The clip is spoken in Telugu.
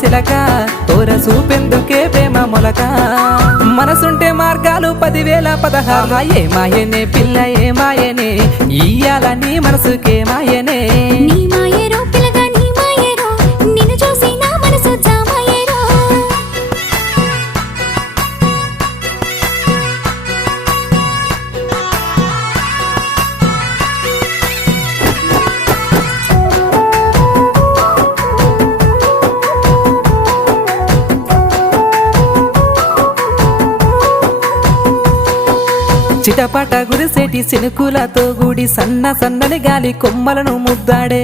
సిలక తోర చూపెందుకే ప్రేమ మొలక మనసుంటే మార్గాలు 10,000 16 ఏ మాయనే పిల్ల ఏ మాయనే ఇయ్యాల నీ మనసుకే మాయనే నీ మాయరో పిల్లగా నీ మాయరో నిన్ను చూసి నా మనసు జామాయరో చిటపట గురిసేటి సినుకులతో గుడి సన్నని గాలి కొమ్మలను ముద్దాడే